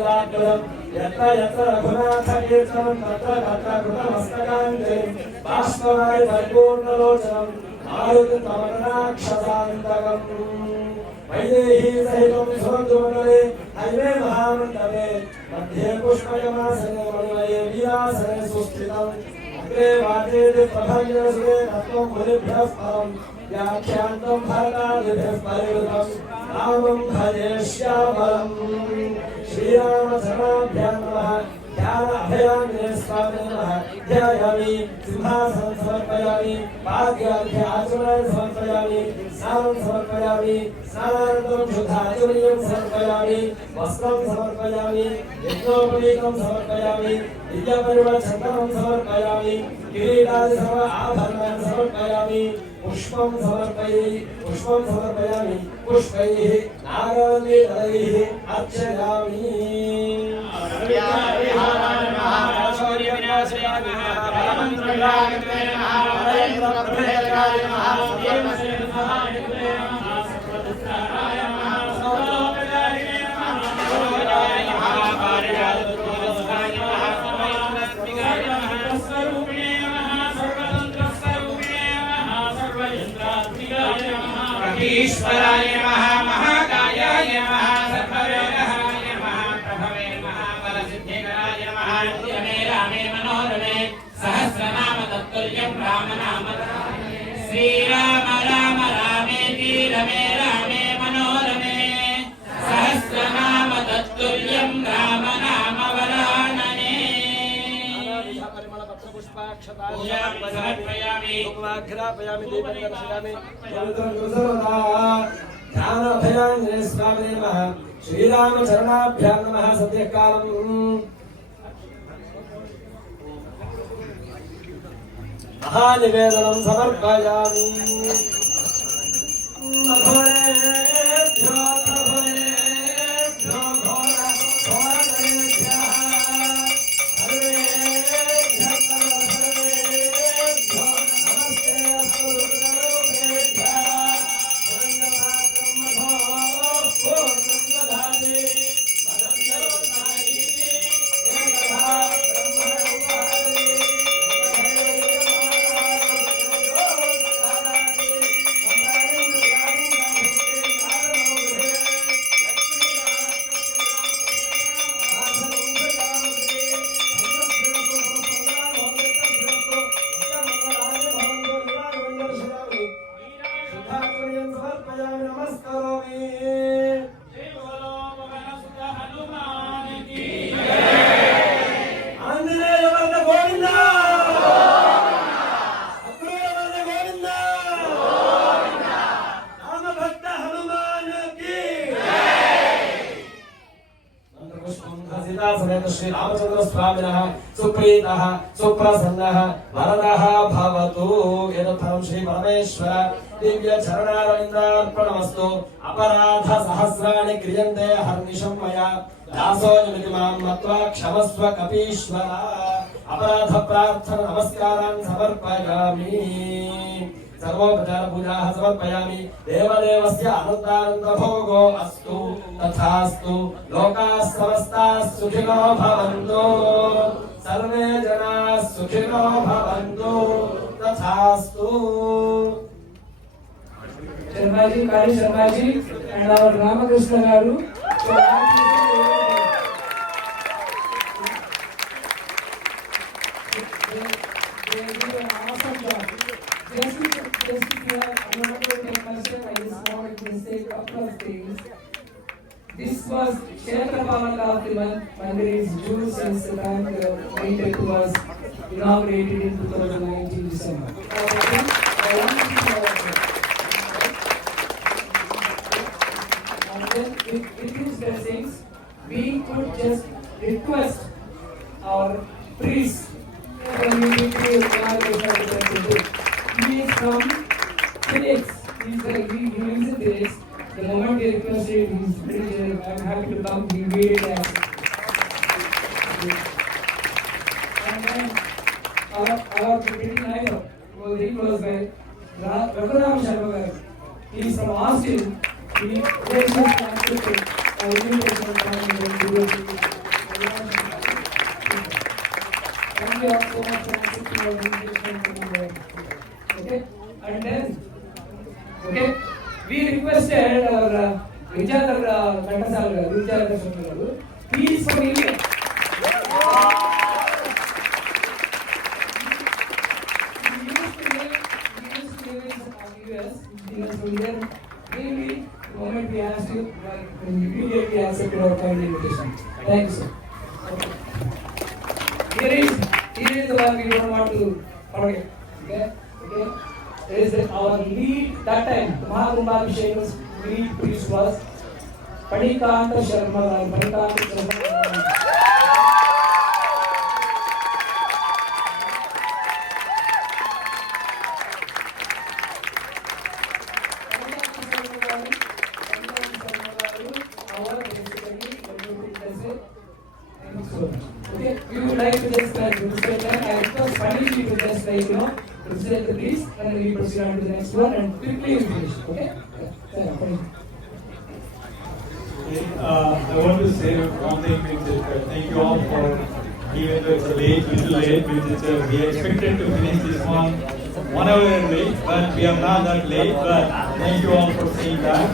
यत्र यत्र रघुनाथकीर्तनं तत्र तत्र कृतमस्तकाञ्जलिं बाष्पवारि परिपूर्णलोचनं मारुतितमनाक्षसान्तकम् वैदेही सहितं सुरद्रुमण्डले हैमे महामण्डले मध्ये पुष्पकमासने मणिमये वीरासने सुस्थितम् अग्रे वाचेति प्रभञ्जनसुरे तत्त्वं मुनिभ्यः परं व्याख्यान्तं भरतादिभ्यः परिवृतं रामं भजे श्यामलम् श्रीरामचरणाभ्यां नमः ध्यान अभयान्ये स्वामिने नमः ध्यायामि सिंहासनं समर्पयामि पाद्यार्घ्य आचमनं समर्पयामि स्नानं समर्पयामि स्नानानन्तरं शुद्धाचमनीयं समर्पयामि वस्त्रं समर्पयामि यज्ञोपवीतं समर्पयामि दिव्यपरिमलचन्दनं समर्पयामि किरीटादि सर्व आभरणानि समर्पयामि पुष्पं समर्पयामि पुष्पैः नागान्वितैः अर्चयामि ईश्वराय नमः महाकायाय नमः सर्ववेदाय नमः प्रभवे नमः बलसिद्धिकराय नमः रमे रामे मनोरमे सहस्रनाम तत्तुल्यं रामनाम श्रीराम राम रामेति रमे रामे मनोरमे सहस्रनाम तत्तुल्यं रामनाम वरानने समर्पयामि ध्यानाभयाञ्जनेय स्वामिने नमः श्रीरामचरणाभ्यां नमः सद्यकालम् महानिवेदनं समर्पयामि श्री रामचंद्र स्वामिनः सुप्रीतः सुप्रसन्नः वरदः भवतु। एतत्फलं श्री परमेश्वर दिव्य चरणारविन्दार्पणमस्तु। अपराध सहस्राणि क्रियन्ते हर्निशं मया दासोऽयमिति मां मत्वा क्षमस्व कपीश्वर। अपराध प्रार्थना नमस्कारान् समर्पयामि। सर्वोपचार पूजाः समर्पयामि। देवदेवस्य अनन्तानन्द भोगो अस्तु तथास्तु। लोकाः समस्ताः सुखिनो भवन्तु। सर्वे जनाः सुखिनो भवन्तु तथास्तु। Sharma ji, Kari Sharma ji, and our Ramakrishna Garu. They did an awesome job. Just to clear, I'm not going to take myself, I just wanted to say a couple of things. This was Kshetra Pavaka of the Mandir is due since the time the main temple was inaugurated in 2019 December. I want to see and then with these blessings, we could just request our priest. He is from Phoenix. He lives in Phoenix. The moment we requested, he's very I'm happy to come. He made it as. And then our pretty neighbor was very close by Raghuram Sharma. He is from Austin. He graciously accepted our invitation to come and do it. Thank you all so much for accepting our invitation to come here. Okay? And then, okay, we requested our Vijayadhar Kantasal garu, Vijayadhar Sharma garu. He is from India. He used to live in US. He was from there. Maybe the moment we asked you, immediately accepted our kind invitation. Thank you, sir. Okay. Here is the one we don't want to forget. Okay? Okay? There is our lead, that time, Mahakumbhabhishek's lead priest was Panikanta Sharma. Panikanta Sharma. Okay, we would like to just I request Panditji to just present the piece and then we proceed on to the next one and quickly we finish. Okay? I want to say one thing, thank you all for, even though it's a little late, we expected to finish this one 1 hour late, but we are not that late. But thank you all for saying that.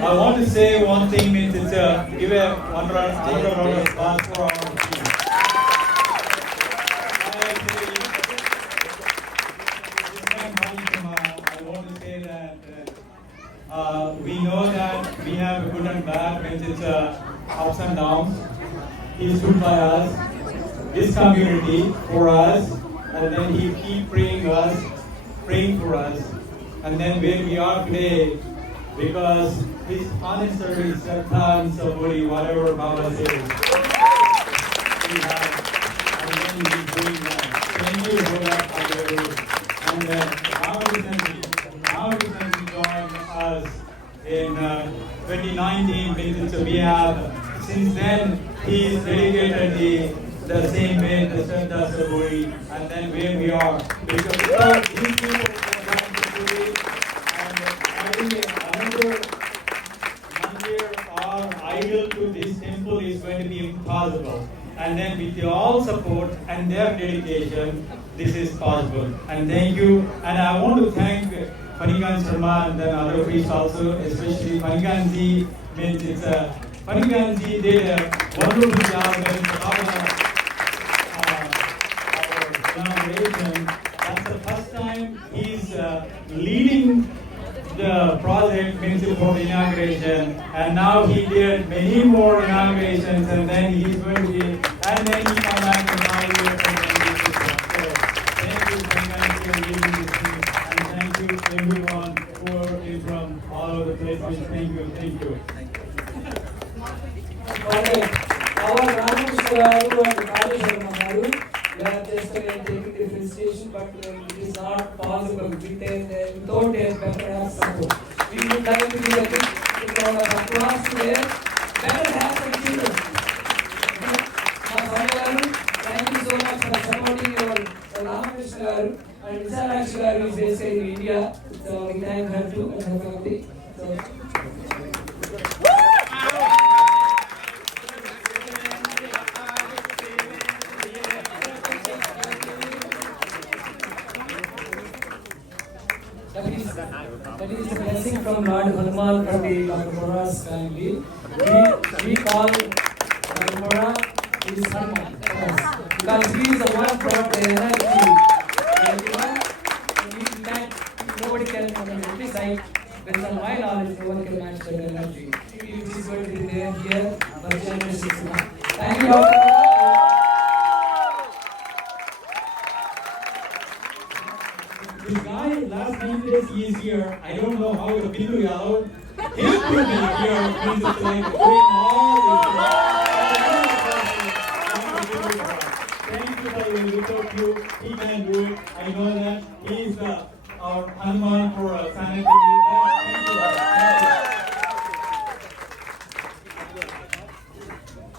I want to say one thing, means it's give a one round of applause for our team. I want to say that we know that we have good and bad, means it's ups and downs. He stood by us, this community, for us, and then he keep praying for us, and then where we are today, because his honest service, Shraddha and Saburi, whatever Baba says, we have, and then he's doing that. Thank you for that, and now recently joined us in 2019, so we have, since then, he's dedicated the same way, the Shraddha Saburi, and then where we are. Because without these people who are Saburi, and having another year or idol to this temple is going to be impossible. And then with your all support and their dedication, this is possible. And thank you. And I want to thank Panikan Sharma and then other priests also, especially Panikan Ji. Means it's Panikan Ji did a wonderful job in our inauguration. That's the first time he's leading the project, means for the inauguration, and now he did many more inaugurations, and then he's going to be, and then he come back and inaugurate, and then this is so thank you, Panikan, for leading this team, and thank you everyone who is from all over the places. Thank you. Okay, our Ramakrishna Garu and Kali Sharma Garu, we are just taking different station, but it is not possible without their better support. We would like to give a big round of applause to their better half and children. Thank you so much for supporting your Ramakrishna Garu, and Visalakshi Garu is based in India, so we thank her too and her family. That is the blessing from Lord Hanuman from the Dr. Mora's family. We call Dr. Mora is Hanuman because he is the one brought the energy. And nobody can from the every side. Based on my knowledge, no one can match that energy. It is going to be there here for generations. Thank you all. This guy, last 9 days he is here. I don't know how the people allowed him to be here. Means it's like doing all this. Thank you for your without you. He can do it. I know that. He is our Hanuman for sanity. Thank you.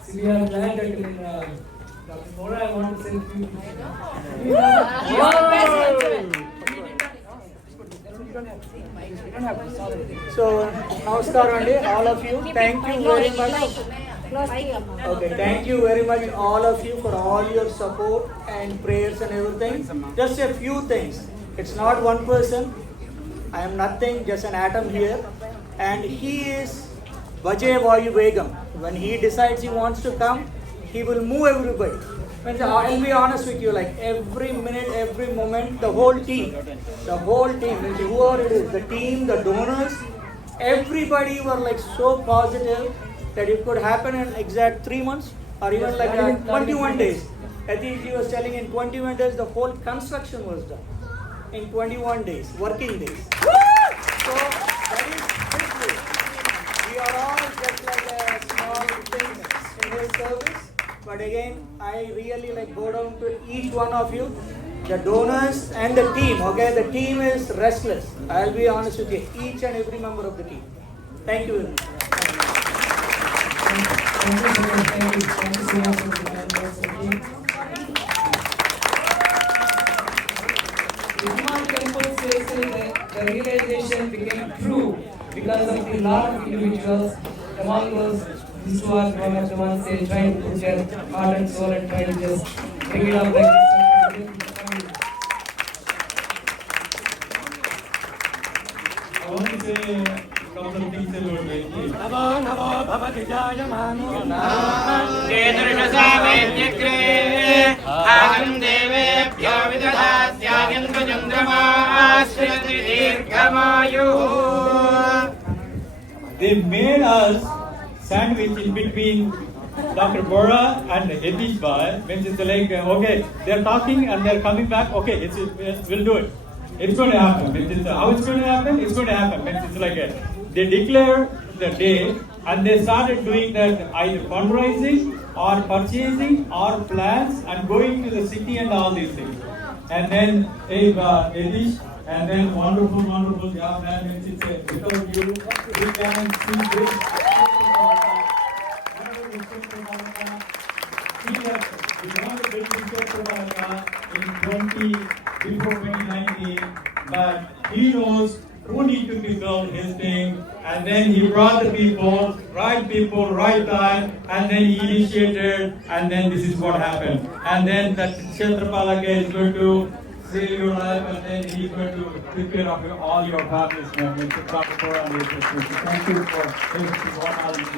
So we are glad that in Dr. Mora, I want to say a few things. So, namaskaram andi, all of you. Thank you very much. Okay, thank you very much, all of you, for all your support and prayers and everything. Just a few things. It's not one person. I am nothing, just an atom here. And he is Vajay Vayu Vegam. When he decides he wants to come, he will move everybody. I'll be honest with you, like every minute, every moment, the whole team, whoever it is, the team, the donors, everybody were like so positive that it could happen in exact 3 months or even like 21 days. I think he was telling in 21 days the whole construction was done. In 21 days, working days. So that is victory. We are all just like a small thing in his service. But again, I really like go down to each one of you, the donors and the team. Okay, the team is restless. I'll be honest with you, each and every member of the team. Thank you very much. Thank you so much for the team. Hanuman temple says that the realization became true because of the lot of individuals among those. These two are one of the ones they try to put their heart and soul and try to just bring it up like this. say a couple of things about it. Namo Namo भवति जायमानो वेदर्शसावेद्यग्रे आगं देवेभ्यो विदधास्यायन्द्रचन्द्रमाश्रियति दीर्घमायुः. They made us sandwich in between Dr. Bora and Yatish Bhai, which is like, okay, they're talking and they're coming back, okay, we'll do it. It's going to happen. How it's going to happen? It's going to happen. It's like they declare the day and they started doing that either fundraising or purchasing or plans and going to the city and all these things. And then Yatish, and then wonderful job, man. Without you, we can see this. We want to build in 2019, but he knows who need to be built his thing, and then he brought the people, right time, and then he initiated, and then this is what happened. And then that Kshetrapalaka is going to save your life, and then he's going to take care of all your families. Thank you for what all you do.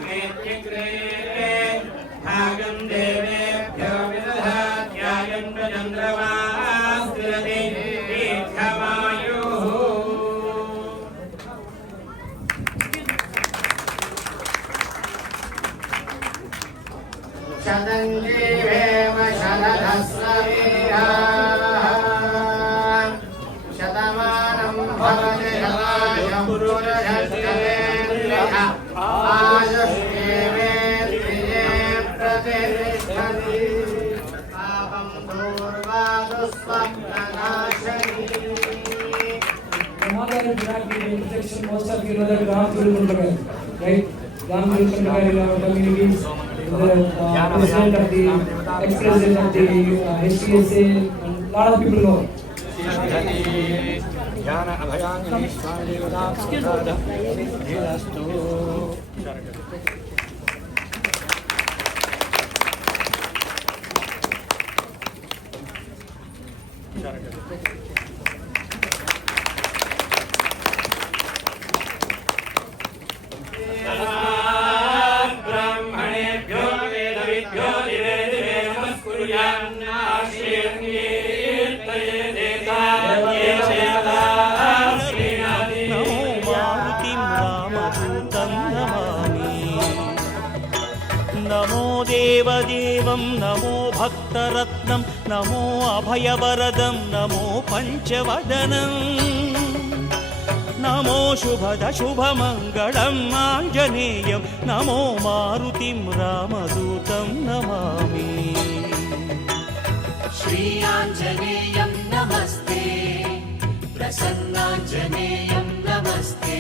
भागं देवेभ्यो विदधात्यायन्द्रचन्द्रमाश्रियति दीर्घमायुः. शतं जीवेम शरदस्रवीराः शतमानं भवति शतायुः पुरुषस्येन्द्रियः आयुष्येवेन्द्रिये प्रतिष्ठति पापं दूर्वादुस्वप्ननाशनी. Most of you know that Ram Guru Kundakar, right? Ram Guru Kundakar in our communities, the president of the, ex-president of the HPSA, and a lot of people know. ज्ञान अभयांगिनी स्वामी देवदास्तु. ब्राह्मणेभ्यो वेदविद्भ्यो दिवे दिवे नमस्कुर्यान्नाश्रयं कीर्तये देवताये श्रीनाथी. नमो मारुतिं रामदूतं नमामि. नमो देवदेवं नमो भक्तरत्नं नमो अभयवरदं नमो पञ्चवदनं नमो शुभमङ्गलम् आञ्जनेयं नमो मारुतिं रामदूतं नमामि. श्री आञ्जनेयं नमस्ते प्रसन्नाञ्जनेयं नमस्ते